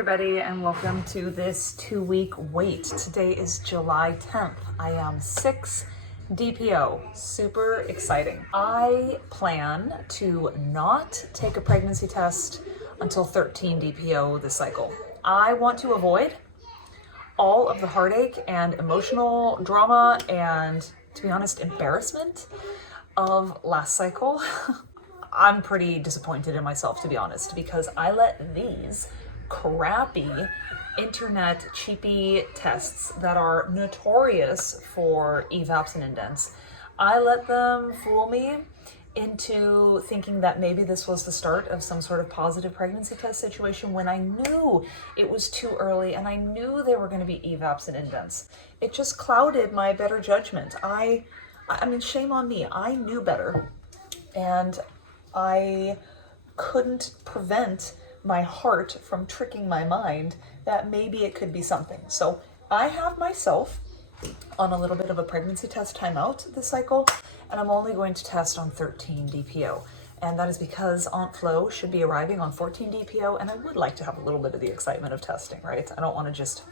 everybody, and welcome to this 2-week wait. Today is July 10th. I am 6 DPO. Super exciting. I plan to not take a pregnancy test until 13 DPO this cycle. I want to avoid all of the heartache and emotional drama and, to be honest, embarrassment of last cycle. I'm pretty disappointed in myself, to be honest, because I let these crappy internet cheapy tests that are notorious for evapes and indents, I let them fool me into thinking that maybe this was the start of some sort of positive pregnancy test situation when I knew it was too early and I knew they were going to be evapes and indents. It just clouded my better judgment. I mean, shame on me. I knew better, and I couldn't prevent my heart from tricking my mind that maybe it could be something. So I have myself on a little bit of a pregnancy test timeout this cycle, and I'm only going to test on 13 DPO. And that is because Aunt Flo should be arriving on 14 DPO, and I would like to have a little bit of the excitement of testing, right? I don't want to just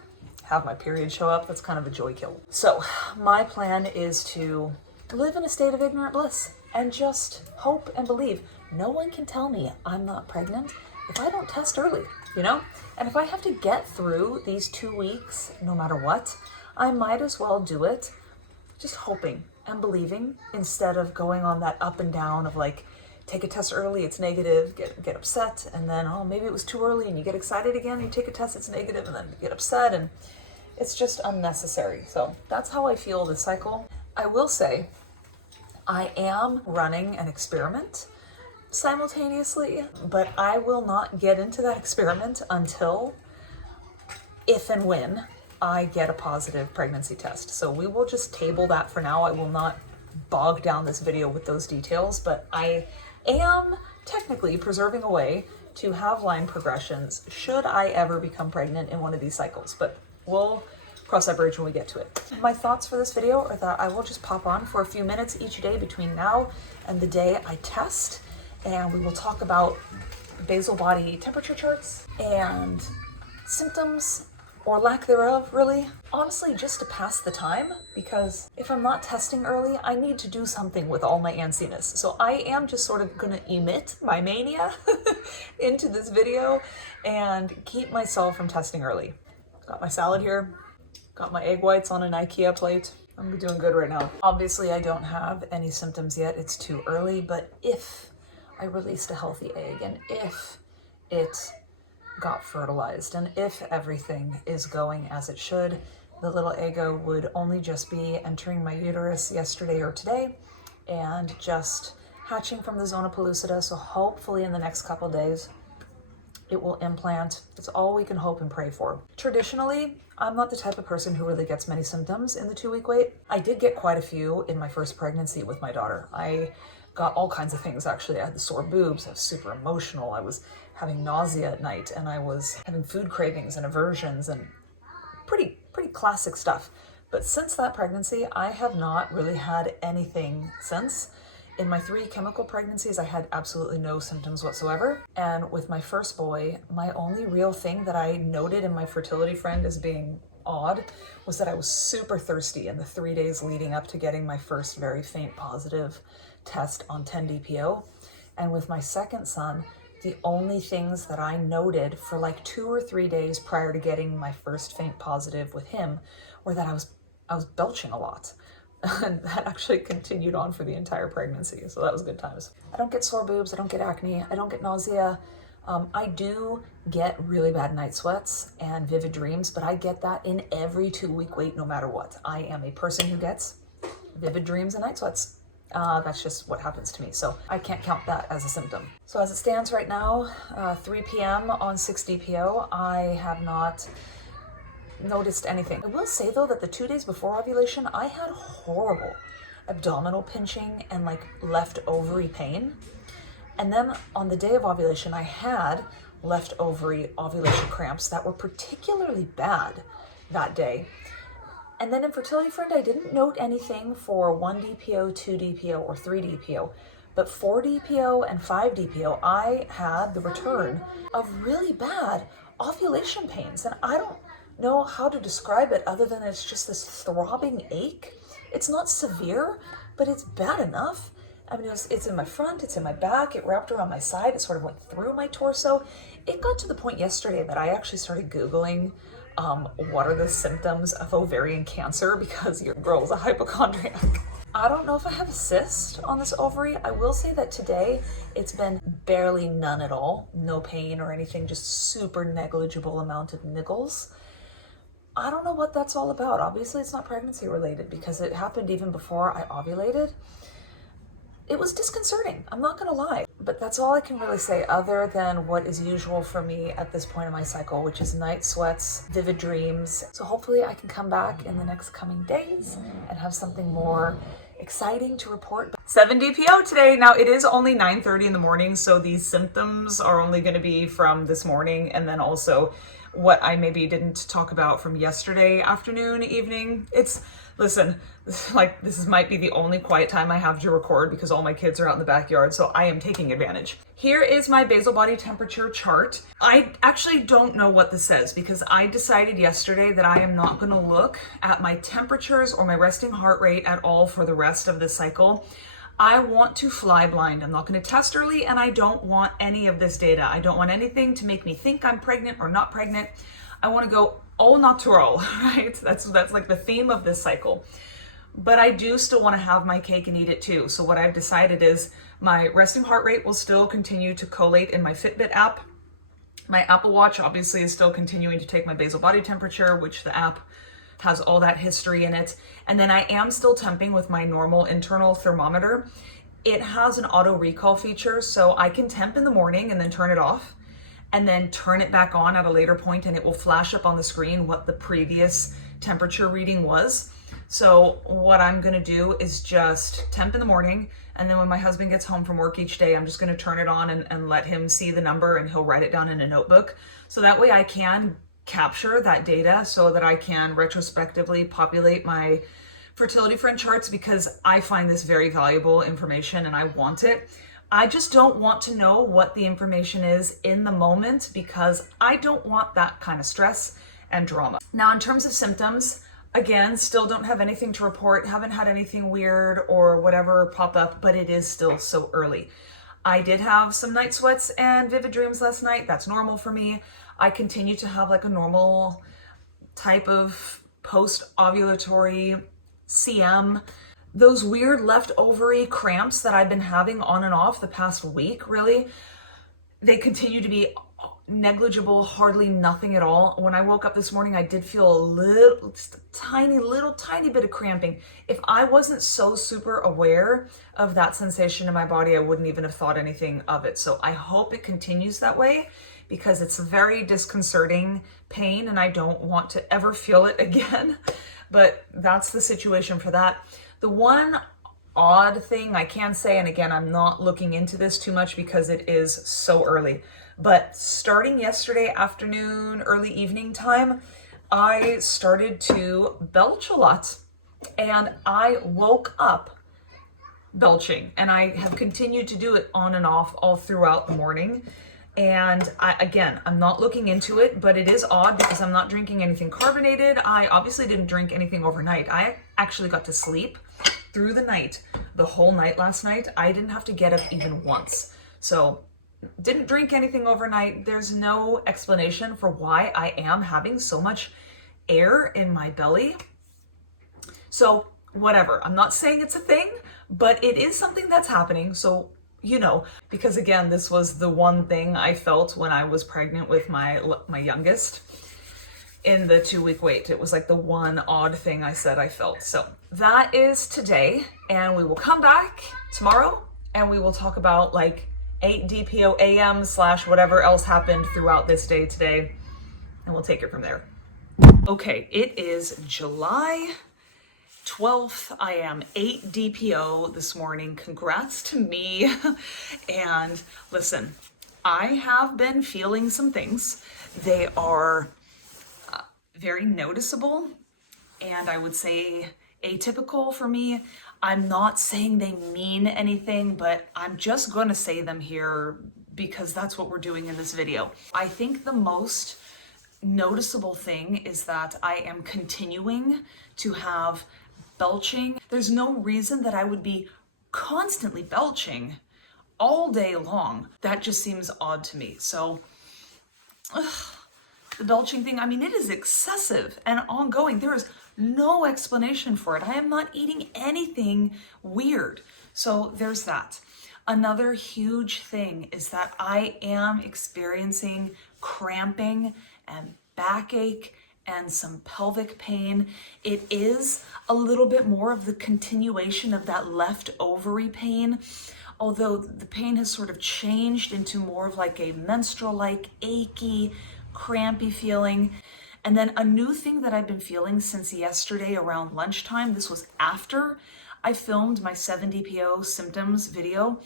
have my period show up. That's kind of a joy kill. So my plan is to live in a state of ignorant bliss and just hope and believe. No one can tell me I'm not pregnant if I don't test early, you know? And if I have to get through these 2 weeks, no matter what, I might as well do it just hoping and believing instead of going on that up and down of like, take a test early, it's negative, get upset, and then, oh, maybe it was too early, and you get excited again, you take a test, it's negative, and then you get upset, and it's just unnecessary. So that's how I feel this cycle. I will say, I am running an experiment simultaneously, but I will not get into that experiment until if and when I get a positive pregnancy test. So we will just table that for now. I will not bog down this video with those details, but I am technically preserving a way to have line progressions should I ever become pregnant in one of these cycles, but we'll cross that bridge when we get to it. My thoughts for this video are that I will just pop on for a few minutes each day between now and the day I test, and we will talk about basal body temperature charts and symptoms or lack thereof, really. Honestly, just to pass the time, because if I'm not testing early, I need to do something with all my antsiness. So I am just sort of gonna emit my mania into this video and keep myself from testing early. Got my salad here, got my egg whites on an IKEA plate. I'm doing good right now. Obviously, I don't have any symptoms yet. It's too early, but if I released a healthy egg, and if it got fertilized, and if everything is going as it should, the little ego would only just be entering my uterus yesterday or today and just hatching from the zona pellucida. So hopefully in the next couple days, it will implant. It's all we can hope and pray for. Traditionally, I'm not the type of person who really gets many symptoms in the 2-week wait. I did get quite a few in my first pregnancy with my daughter. I got all kinds of things, actually. I had the sore boobs, I was super emotional, I was having nausea at night, and I was having food cravings and aversions and pretty classic stuff. But since that pregnancy, I have not really had anything since. In my 3 chemical pregnancies, I had absolutely no symptoms whatsoever. And with my first boy, my only real thing that I noted in my fertility friend as being odd was that I was super thirsty in the 3 days leading up to getting my first very faint positive test on 10 DPO. And with my second son, the only things that I noted for like 2 or 3 days prior to getting my first faint positive with him were that I was belching a lot. And that actually continued on for the entire pregnancy. So that was good times. I don't get sore boobs, I don't get acne, I don't get nausea. I do get really bad night sweats and vivid dreams, but I get that in every 2-week wait no matter what. I am a person who gets vivid dreams and night sweats. That's just what happens to me. So I can't count that as a symptom. So as it stands right now, 3 p.m. on 6 DPO, I have not noticed anything. I will say though that the 2 days before ovulation, I had horrible abdominal pinching and like left ovary pain. And then on the day of ovulation, I had left ovary ovulation cramps that were particularly bad that day. And then in fertility friend, I didn't note anything for 1 DPO, 2 DPO, or 3 DPO. But 4 DPO and 5 DPO, I had the return of really bad ovulation pains, and I don't know how to describe it other than it's just this throbbing ache. It's not severe, but it's bad enough. I mean, it's in my front, it's in my back, it wrapped around my side, it sort of went through my torso. It got to the point yesterday that I actually started Googling what are the symptoms of ovarian cancer, because your girl's a hypochondriac. I don't know if I have a cyst on this ovary. I will say that today it's been barely none at all. No pain or anything, just super negligible amount of niggles. I don't know what that's all about. Obviously it's not pregnancy related because it happened even before I ovulated. It was disconcerting, I'm not gonna lie. But that's all I can really say other than what is usual for me at this point in my cycle, which is night sweats, vivid dreams. So hopefully I can come back in the next coming days and have something more exciting to report. 7 DPO today. Now it is only 9:30 in the morning, so these symptoms are only gonna be from this morning, and then also what I maybe didn't talk about from yesterday afternoon, evening. Listen, like this might be the only quiet time I have to record because all my kids are out in the backyard, so I am taking advantage. Here is my basal body temperature chart. I actually don't know what this says because I decided yesterday that I am not gonna look at my temperatures or my resting heart rate at all for the rest of this cycle. I want to fly blind. I'm not going to test early, and I don't want any of this data. I don't want anything to make me think I'm pregnant or not pregnant. I want to go au natural, right? That's like the theme of this cycle. But I do still want to have my cake and eat it too. So what I've decided is my resting heart rate will still continue to collate in my Fitbit app. My Apple Watch obviously is still continuing to take my basal body temperature, which the app has all that history in it. And then I am still temping with my normal internal thermometer. It has an auto recall feature, so I can temp in the morning and then turn it off and then turn it back on at a later point, and it will flash up on the screen what the previous temperature reading was. So what I'm gonna do is just temp in the morning, and then when my husband gets home from work each day, I'm just gonna turn it on and let him see the number, and he'll write it down in a notebook. So that way I can capture that data so that I can retrospectively populate my fertility friend charts, because I find this very valuable information and I want it. I just don't want to know what the information is in the moment because I don't want that kind of stress and drama. Now, in terms of symptoms, again, still don't have anything to report, haven't had anything weird or whatever pop up, but it is still so early. I did have some night sweats and vivid dreams last night. That's normal for me. I continue to have like a normal type of post-ovulatory CM. Those weird left ovary cramps that I've been having on and off the past week, really, they continue to be negligible, hardly nothing at all. When I woke up this morning, I did feel a little, just a tiny bit of cramping. If I wasn't so super aware of that sensation in my body, I wouldn't even have thought anything of it. So I hope it continues that way, because it's a very disconcerting pain and I don't want to ever feel it again. But that's the situation for that. The one odd thing I can say, and again, I'm not looking into this too much because it is so early, but starting yesterday afternoon, early evening time, I started to belch a lot, and I woke up belching, and I have continued to do it on and off all throughout the morning. And I'm not looking into it, but it is odd because I'm not drinking anything carbonated. I obviously didn't drink anything overnight. I actually got to sleep through the night, the whole night last night. I didn't have to get up even once. So didn't drink anything overnight. There's no explanation for why I am having so much air in my belly. So whatever, I'm not saying it's a thing, but it is something that's happening. So because again, this was the one thing I felt when I was pregnant with my youngest in the 2-week wait. It was like the one odd thing I said I felt. So that is today, and we will come back tomorrow and we will talk about like 8 DPO AM / whatever else happened throughout this day today, and we'll take it from there. Okay, it is July 12th. I am 8 DPO this morning. Congrats to me. And listen, I have been feeling some things. They are very noticeable, and I would say atypical for me. I'm not saying they mean anything, but I'm just going to say them here because that's what we're doing in this video. I think the most noticeable thing is that I am continuing to have belching. There's no reason that I would be constantly belching all day long. That just seems odd to me. So the belching thing, I mean, it is excessive and ongoing. There is no explanation for it. I am not eating anything weird. So there's that. Another huge thing is that I am experiencing cramping and backache and some pelvic pain. It is a little bit more of the continuation of that left ovary pain, although the pain has sort of changed into more of like a menstrual-like, achy, crampy feeling. And then a new thing that I've been feeling since yesterday around lunchtime, this was after I filmed my 7 DPO symptoms video,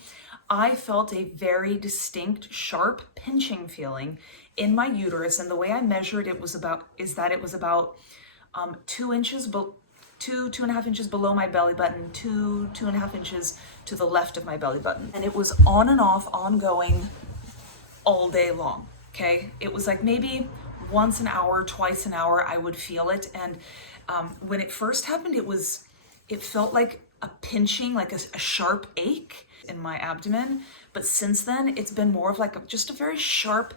I felt a very distinct, sharp pinching feeling in my uterus. And the way I measured it was about 2 inches, 2.5 inches below my belly button, 2.5 inches to the left of my belly button. And it was on and off, ongoing all day long, okay? It was like maybe once an hour, twice an hour, I would feel it. And when it first happened, it felt like a pinching, like a sharp ache in my abdomen. But since then, it's been more of like just a very sharp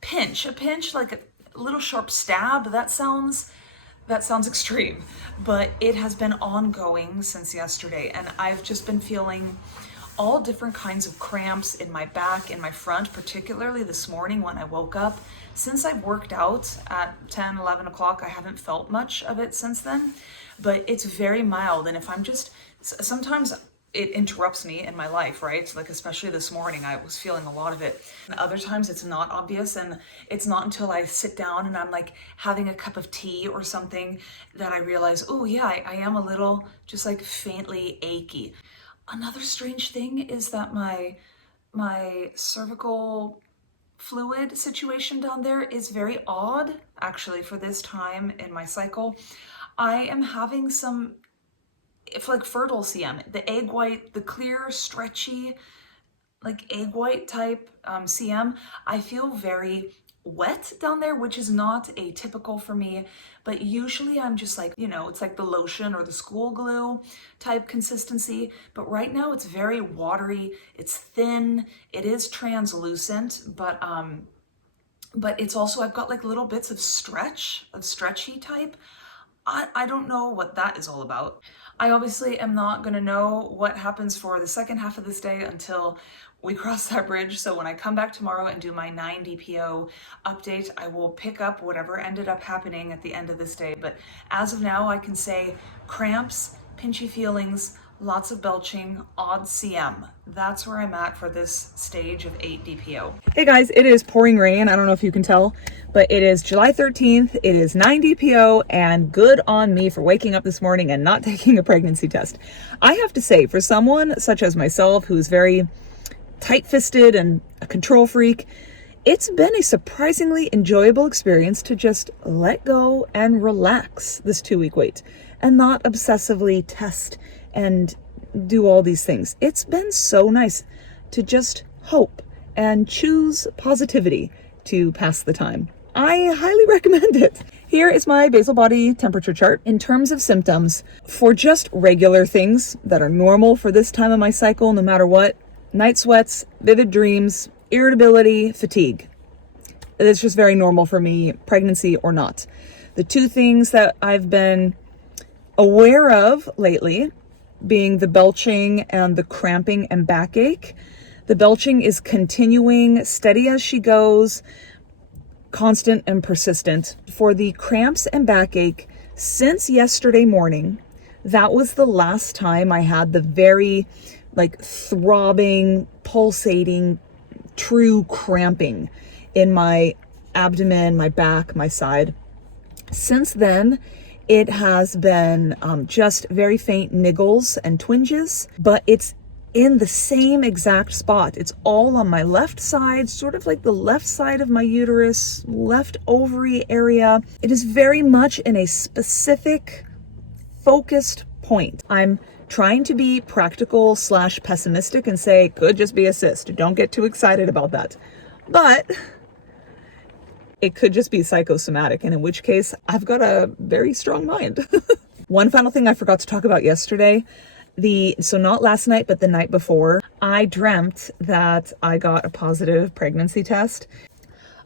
pinch, like a little sharp stab. That sounds extreme, but it has been ongoing since yesterday. And I've just been feeling all different kinds of cramps in my back, in my front, particularly this morning when I woke up. Since I worked out at 10, 11 o'clock, I haven't felt much of it since then, but it's very mild. And if I'm just, sometimes it interrupts me in my life, right? Like, especially this morning, I was feeling a lot of it. And other times it's not obvious. And it's not until I sit down and I'm like having a cup of tea or something that I realize, oh yeah, I am a little just like faintly achy. Another strange thing is that my cervical fluid situation down there is very odd, actually, for this time in my cycle. I am having some, it's like fertile CM, the egg white, the clear, stretchy, like egg white type CM. I feel very wet down there, which is not atypical for me, but usually I'm just like, it's like the lotion or the school glue type consistency. But right now it's very watery, it's thin, it is translucent, but it's also, I've got like little bits of stretchy type. I don't know what that is all about. I obviously am not gonna know what happens for the second half of this day until we cross that bridge. So when I come back tomorrow and do my 9 DPO update, I will pick up whatever ended up happening at the end of this day. But as of now, I can say cramps, pinchy feelings, lots of belching, odd CM. That's where I'm at for this stage of 8 DPO. Hey guys, it is pouring rain. I don't know if you can tell, but it is July 13th. It is 9 DPO, and good on me for waking up this morning and not taking a pregnancy test. I have to say, for someone such as myself, who's very tight-fisted and a control freak, it's been a surprisingly enjoyable experience to just let go and relax this 2-week wait and not obsessively test and do all these things. It's been so nice to just hope and choose positivity to pass the time. I highly recommend it. Here is my basal body temperature chart. In terms of symptoms, for just regular things that are normal for this time of my cycle, no matter what, night sweats, vivid dreams, irritability, fatigue. It's just very normal for me, pregnancy or not. The two things that I've been aware of lately being the belching and the cramping and backache. The belching is continuing, steady as she goes, constant and persistent. For the cramps and backache, since yesterday morning, that was the last time I had the very like throbbing, pulsating, true cramping in my abdomen, my back, my side. Since then, it has been just very faint niggles and twinges, but it's in the same exact spot. It's all on my left side, sort of like the left side of my uterus, left ovary area. It is very much in a specific, focused point. I'm trying to be practical / pessimistic and say, could just be a cyst. Don't get too excited about that. But it could just be psychosomatic, and in which case I've got a very strong mind. One final thing I forgot to talk about yesterday, so not last night, but the night before, I dreamt that I got a positive pregnancy test.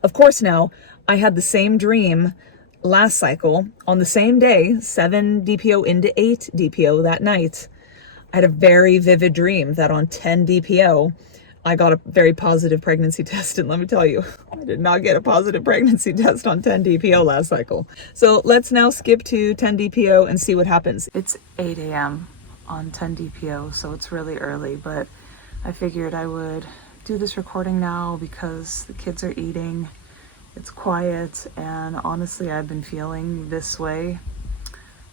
Of course, now I had the same dream last cycle on the same day, 7 DPO into 8 DPO that night. I had a very vivid dream that on 10 DPO, I got a very positive pregnancy test. And let me tell you, I did not get a positive pregnancy test on 10 DPO last cycle. So let's now skip to 10 DPO and see what happens. It's 8 a.m. on 10 DPO, so it's really early, but I figured I would do this recording now because the kids are eating, it's quiet, and honestly, I've been feeling this way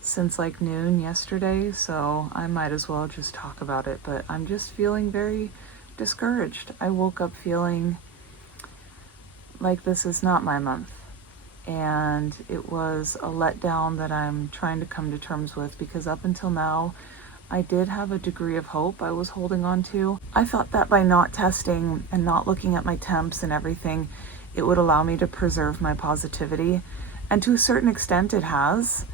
since like noon yesterday, so I might as well just talk about it. But I'm just feeling very discouraged. I woke up feeling like this is not my month, and it was a letdown that I'm trying to come to terms with, because up until now I did have a degree of hope I was holding on to. I thought that by not testing and not looking at my temps and everything, it would allow me to preserve my positivity, and to a certain extent it has.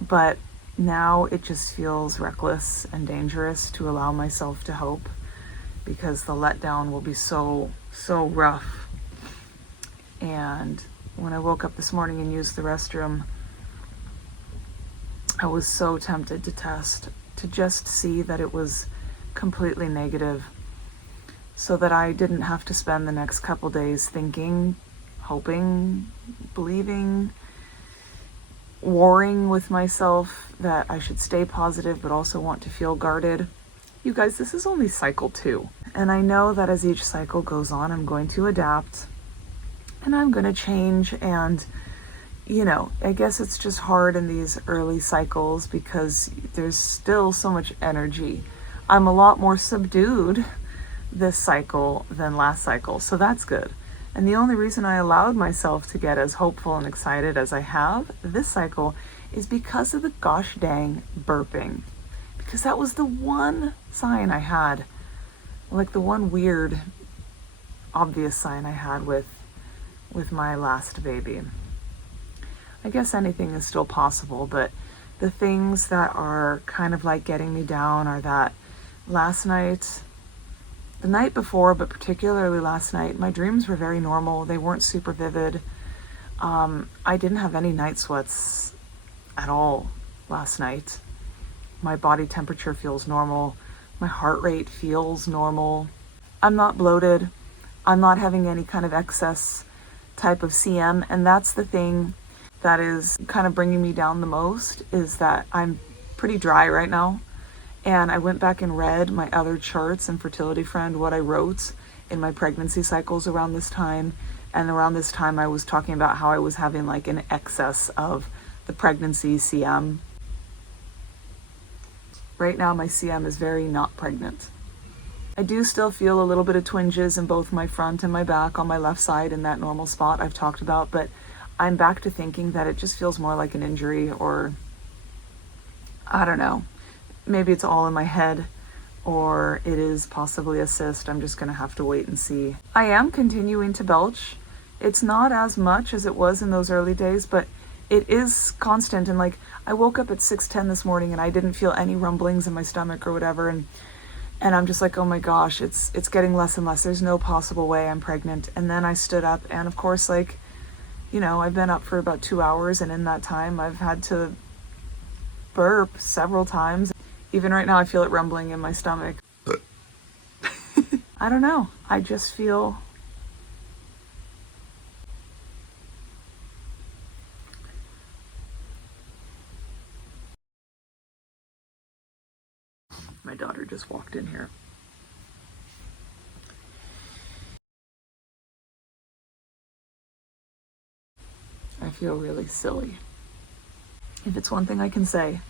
But now it just feels reckless and dangerous to allow myself to hope, because the letdown will be so rough. And when I woke up this morning and used the restroom, I was so tempted to test, to just see that it was completely negative, so that I didn't have to spend the next couple days thinking, hoping, believing, warring with myself that I should stay positive but also want to feel guarded. You guys, this is only cycle 2, and I know that as each cycle goes on, I'm going to adapt and I'm going to change. And I guess it's just hard in these early cycles because there's still so much energy. I'm a lot more subdued this cycle than last cycle, so that's good. And the only reason I allowed myself to get as hopeful and excited as I have this cycle is because of the gosh dang burping. Because that was the one sign I had, like the one weird, obvious sign I had with my last baby. I guess anything is still possible, but the things that are kind of like getting me down are that last night, the night before, but particularly last night, my dreams were very normal. They weren't super vivid. I didn't have any night sweats at all last night. My body temperature feels normal. My heart rate feels normal. I'm not bloated. I'm not having any kind of excess type of CM. And that's the thing that is kind of bringing me down the most, is that I'm pretty dry right now. And I went back and read my other charts and Fertility Friend, what I wrote in my pregnancy cycles around this time. And around this time, I was talking about how I was having like an excess of the pregnancy CM. Right now, my CM is very not pregnant. I do still feel a little bit of twinges in both my front and my back on my left side in that normal spot I've talked about, but I'm back to thinking that it just feels more like an injury, or I don't know. Maybe it's all in my head, or it is possibly a cyst. I'm just going to have to wait and see. I am continuing to belch. It's not as much as it was in those early days, but it is constant. And like, I woke up at 6:10 this morning and I didn't feel any rumblings in my stomach or whatever. And I'm just like, oh my gosh, it's getting less and less. There's no possible way I'm pregnant. And then I stood up, and of course, like, I've been up for about 2 hours, and in that time I've had to burp several times. Even right now, I feel it rumbling in my stomach. I don't know. I just feel my daughter just walked in here. I feel really silly. If it's one thing I can say,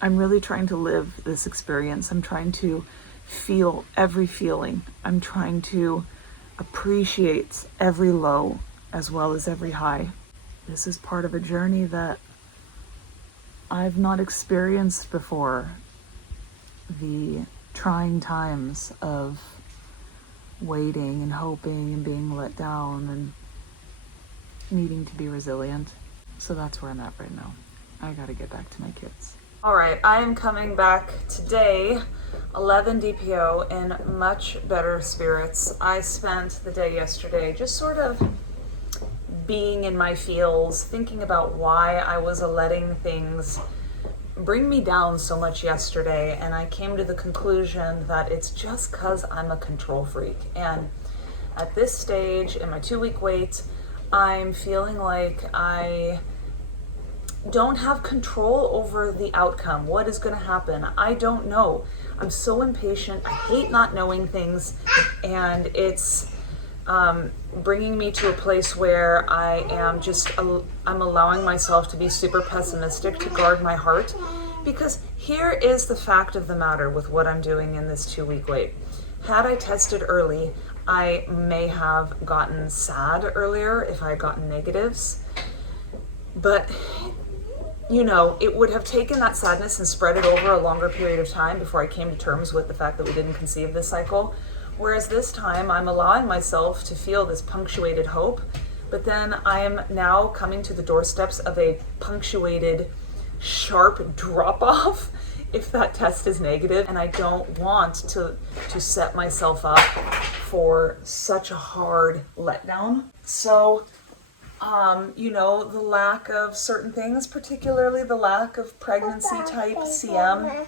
I'm really trying to live this experience. I'm trying to feel every feeling. I'm trying to appreciate every low as well as every high. This is part of a journey that I've not experienced before. The trying times of waiting and hoping and being let down, and needing to be resilient. So that's where I'm at right now. I gotta get back to my kids. All right, I am coming back today, 11 DPO, in much better spirits. I spent the day yesterday just sort of being in my feels, thinking about why I was letting things bring me down so much yesterday, and I came to the conclusion that it's just because I'm a control freak. And at this stage in my 2-week wait, I'm feeling like I don't have control over the outcome. What is going to happen? I don't know. I'm so impatient. I hate not knowing things, and it's bringing me to a place where I am I'm allowing myself to be super pessimistic, to guard my heart, because here is the fact of the matter with what I'm doing in this 2-week wait. Had I tested early, I may have gotten sad earlier if I had gotten negatives, but you know, it would have taken that sadness and spread it over a longer period of time before I came to terms with the fact that we didn't conceive this cycle. Whereas this time I'm allowing myself to feel this punctuated hope, but then I am now coming to the doorsteps of a punctuated, sharp drop-off if that test is negative, and I don't want to set myself up for such a hard letdown. So you know, the lack of certain things, particularly the lack of pregnancy type CM,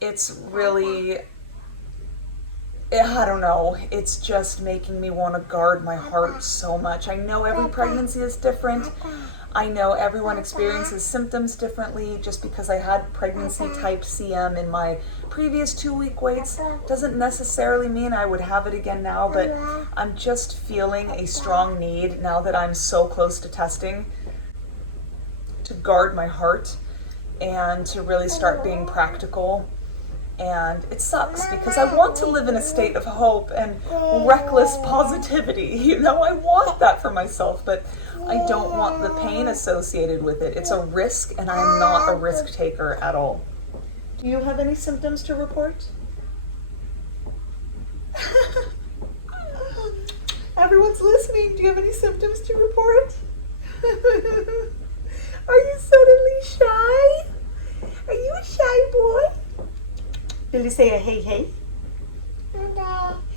it's really, I don't know, it's just making me want to guard my heart so much. I know every pregnancy is different. I know everyone experiences symptoms differently. Just because I had pregnancy type CM in my previous 2-week waits doesn't necessarily mean I would have it again now, but I'm just feeling a strong need now that I'm so close to testing to guard my heart and to really start being practical. And it sucks because I want to live in a state of hope and reckless positivity. You know, I want that for myself, but I don't want the pain associated with it. It's a risk, and I'm not a risk taker at all. Do you have any symptoms to report? Everyone's listening. Do you have any symptoms to report? Are you suddenly shy? Are you a shy boy? Will you say a hey hey?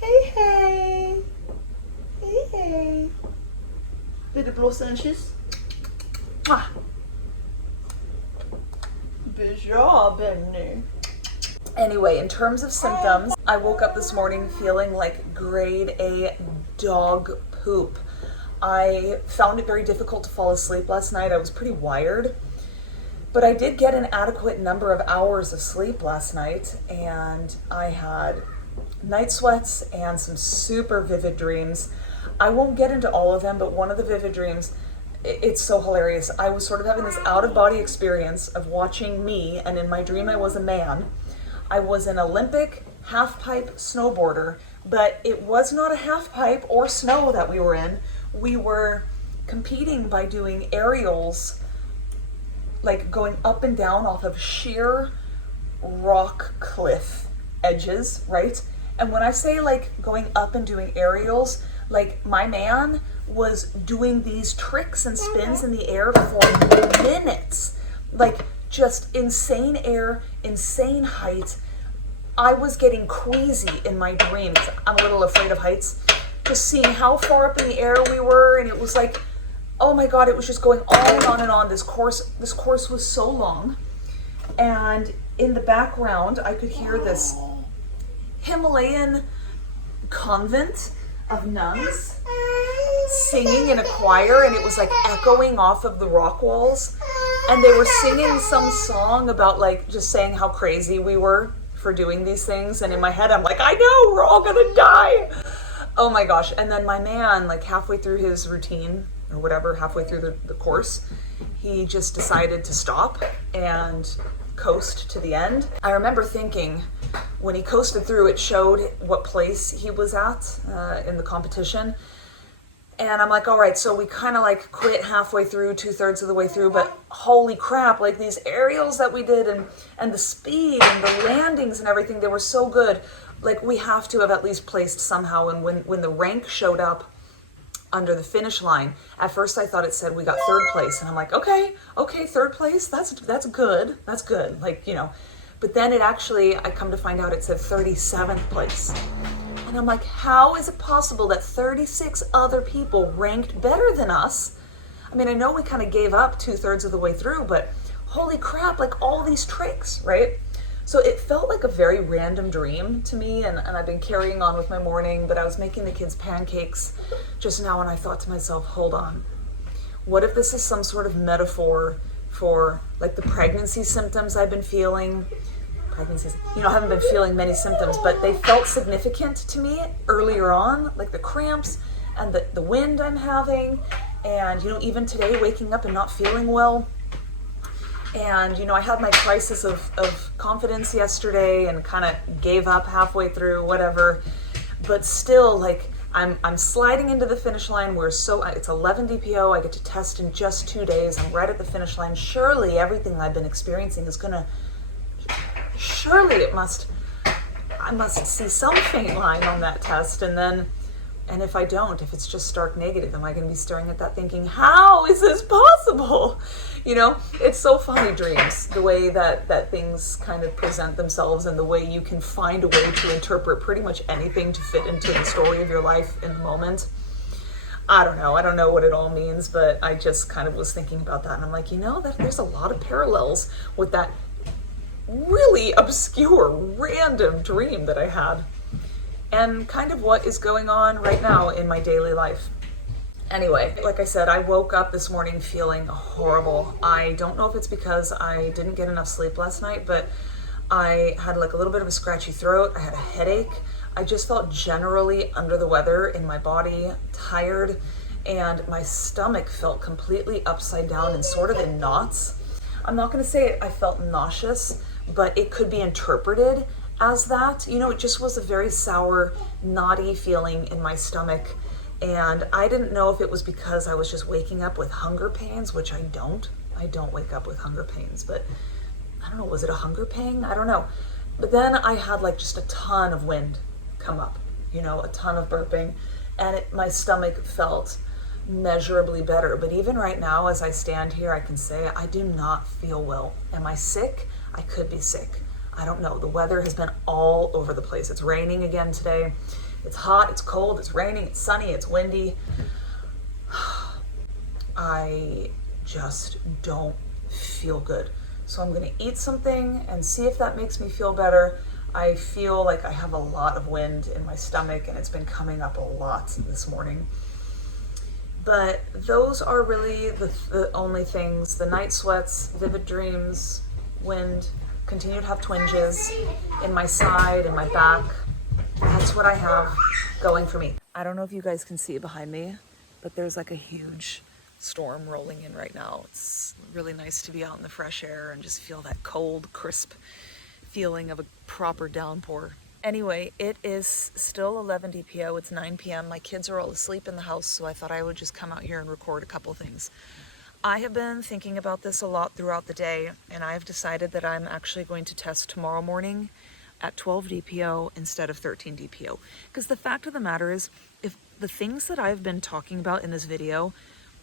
Hey hey. Hey hey. Vil du blåse en kyss? Bra, Benny. Anyway, in terms of symptoms, I woke up this morning feeling like grade A dog poop. I found it very difficult to fall asleep last night. I was pretty wired, but I did get an adequate number of hours of sleep last night, and I had night sweats and some super vivid dreams. I won't get into all of them, but one of the vivid dreams, it's so hilarious. I was sort of having this out-of-body experience of watching me, and in my dream I was a man. I was an Olympic half-pipe snowboarder, but it was not a half-pipe or snow that we were in. We were competing by doing aerials, like going up and down off of sheer rock cliff edges, right? And when I say like going up and doing aerials, like my man was doing these tricks and spins in the air for minutes, like just insane air, insane height. I was getting queasy in my dreams. I'm a little afraid of heights. Just seeing how far up in the air we were, and it was like, oh my God, it was just going on and on and on. This course was so long. And in the background, I could hear this Himalayan convent of nuns singing in a choir, and it was like echoing off of the rock walls. And they were singing some song about like just saying how crazy we were for doing these things. And in my head, I'm like, I know, we're all gonna die. Oh my gosh. And then my man, like halfway through his routine or whatever, halfway through the course, he just decided to stop and coast to the end. I remember thinking when he coasted through, it showed what place he was at in the competition. And I'm like, all right, so we kind of like quit halfway through, 2/3 of the way through, but holy crap, like these aerials that we did and the speed and the landings and everything, they were so good. Like we have to have at least placed somehow. And when the rank showed up, under the finish line. At first I thought it said we got third place, and I'm like, okay, third place, that's good, like, you know. But then it actually, I come to find out it said 37th place. And I'm like, how is it possible that 36 other people ranked better than us? I mean, I know we kind of gave up 2/3 of the way through, but holy crap, like all these tricks, right? So it felt like a very random dream to me, and I've been carrying on with my morning, but I was making the kids pancakes just now, and I thought to myself, hold on, what if this is some sort of metaphor for like the pregnancy symptoms I've been feeling? Pregnancies, you know, I haven't been feeling many symptoms, but they felt significant to me earlier on, like the cramps and the wind I'm having, and, you know, even today waking up and not feeling well. And, you know, I had my crisis of confidence yesterday and kind of gave up halfway through, whatever. But still, like, I'm sliding into the finish line. It's 11 DPO. I get to test in just 2 days. I'm right at the finish line. Surely everything I've been experiencing is I must see some faint line on that test. And if I don't, if it's just stark negative, am I going to be staring at that thinking, how is this possible? You know, it's so funny, dreams, the way that things kind of present themselves and the way you can find a way to interpret pretty much anything to fit into the story of your life in the moment. I don't know what it all means, but I just kind of was thinking about that, and I'm like, you know, that there's a lot of parallels with that really obscure, random dream that I had, and kind of what is going on right now in my daily life. Anyway, like I said, I woke up this morning feeling horrible. I don't know if it's because I didn't get enough sleep last night, but I had like a little bit of a scratchy throat. I had a headache. I just felt generally under the weather in my body, tired, and my stomach felt completely upside down and sort of in knots. I'm not going to say I felt nauseous, but it could be interpreted as that. You know, it just was a very sour, knotty feeling in my stomach. And I didn't know if it was because I was just waking up with hunger pains, which I don't wake up with hunger pains, but I don't know, was it a hunger pang? I don't know. But then I had like just a ton of wind come up, you know, a ton of burping, and my stomach felt measurably better. But even right now, as I stand here, I can say I do not feel well. Am I sick? I could be sick. I don't know. The weather has been all over the place. It's raining again today. It's hot, it's cold, it's raining, it's sunny, it's windy. I just don't feel good. So I'm gonna eat something and see if that makes me feel better. I feel like I have a lot of wind in my stomach, and it's been coming up a lot this morning. But those are really the only things: the night sweats, vivid dreams, wind, continue to have twinges in my side and my back. That's what I have going for me. I don't know if you guys can see it behind me, but there's like a huge storm rolling in right now. It's really nice to be out in the fresh air and just feel that cold, crisp feeling of a proper downpour. Anyway, it is still 11 DPO. It's 9 p.m. My kids are all asleep in the house, so I thought I would just come out here and record a couple things. I have been thinking about this a lot throughout the day, and I've decided that I'm actually going to test tomorrow morning at 12 DPO instead of 13 DPO. Because the fact of the matter is, if the things that I've been talking about in this video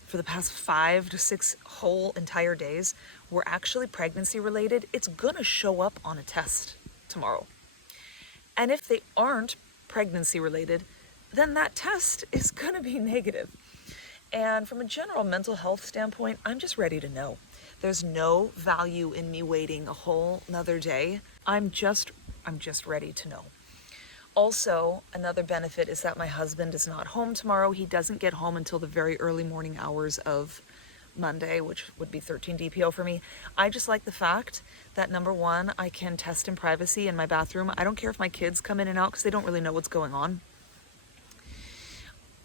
for the past 5 to 6 whole entire days were actually pregnancy related, it's gonna show up on a test tomorrow. And if they aren't pregnancy related, then that test is gonna be negative. And from a general mental health standpoint, I'm just ready to know. There's no value in me waiting a whole another day. I'm just ready to know. Also, another benefit is that my husband is not home tomorrow. He doesn't get home until the very early morning hours of Monday, which would be 13 DPO for me. I just like the fact that, number one, I can test in privacy in my bathroom. I don't care if my kids come in and out because they don't really know what's going on.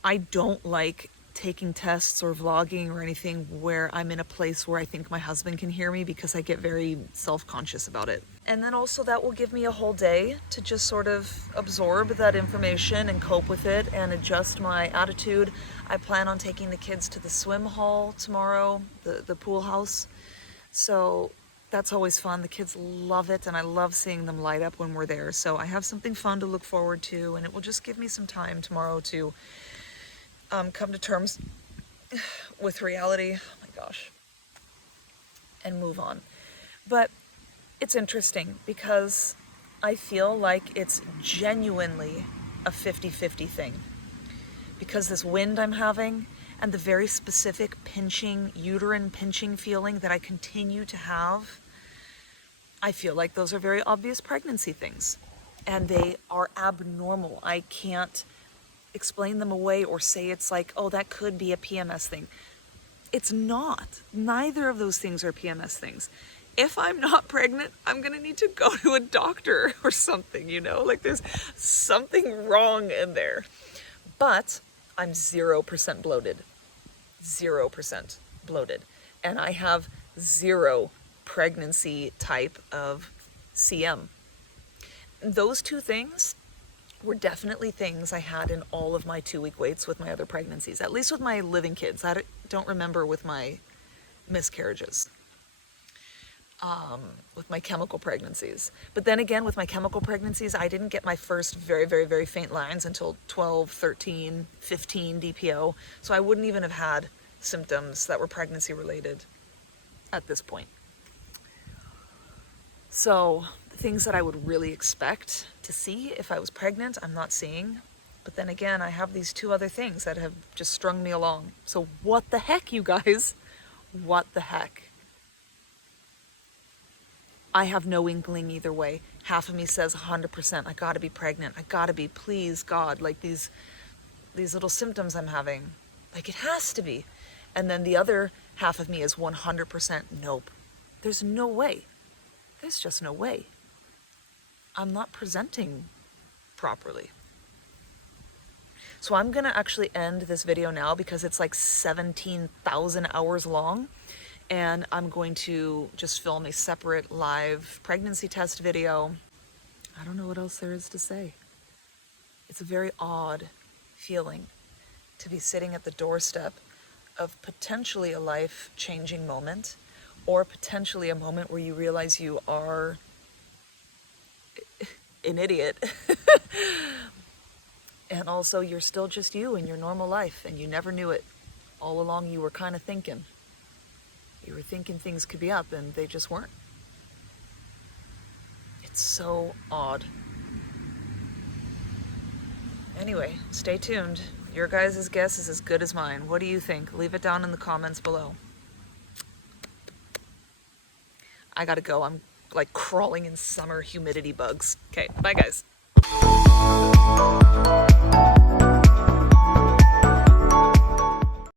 I don't like taking tests or vlogging or anything where I'm in a place where I think my husband can hear me, because I get very self-conscious about it. And then also that will give me a whole day to just sort of absorb that information and cope with it and adjust my attitude. I plan on taking the kids to the swim hall tomorrow, the pool house. So that's always fun. The kids love it, and I love seeing them light up when we're there. So I have something fun to look forward to, and it will just give me some time tomorrow to come to terms with reality, oh my gosh, and move on. But it's interesting because I feel like it's genuinely a 50-50 thing. Because this wind I'm having and the very specific pinching, uterine pinching feeling that I continue to have, I feel like those are very obvious pregnancy things. And they are abnormal. I can't explain them away or say it's like, oh, that could be a PMS thing. It's not. Neither of those things are PMS things. If I'm not pregnant, I'm gonna need to go to a doctor or something, you know? Like there's something wrong in there. But I'm 0% bloated. 0% bloated. And I have 0 pregnancy type of CM. Those two things were definitely things I had in all of my 2-week waits with my other pregnancies, at least with my living kids. I don't remember with my miscarriages, with my chemical pregnancies. But then again, with my chemical pregnancies, I didn't get my first very, very, very faint lines until 12, 13, 15 DPO. So I wouldn't even have had symptoms that were pregnancy related at this point. So things that I would really expect to see if I was pregnant, I'm not seeing. But then again, I have these 2 other things that have just strung me along. So what the heck, you guys? What the heck? I have no inkling either way. Half of me says 100%, I gotta be pregnant. I gotta be, please God, like these little symptoms I'm having. Like it has to be. And then the other half of me is 100% nope. There's no way. There's just no way. I'm not presenting properly. So I'm gonna actually end this video now because it's like 17,000 hours long. And I'm going to just film a separate live pregnancy test video. I don't know what else there is to say. It's a very odd feeling to be sitting at the doorstep of potentially a life-changing moment, or potentially a moment where you realize you are an idiot. And also you're still just you in your normal life and you never knew it. All along you were kind of thinking. You were thinking things could be up and they just weren't. It's so odd. Anyway, stay tuned. Your guys' guess is as good as mine. What do you think? Leave it down in the comments below. I gotta go. I'm like crawling in summer humidity bugs. Okay, bye guys.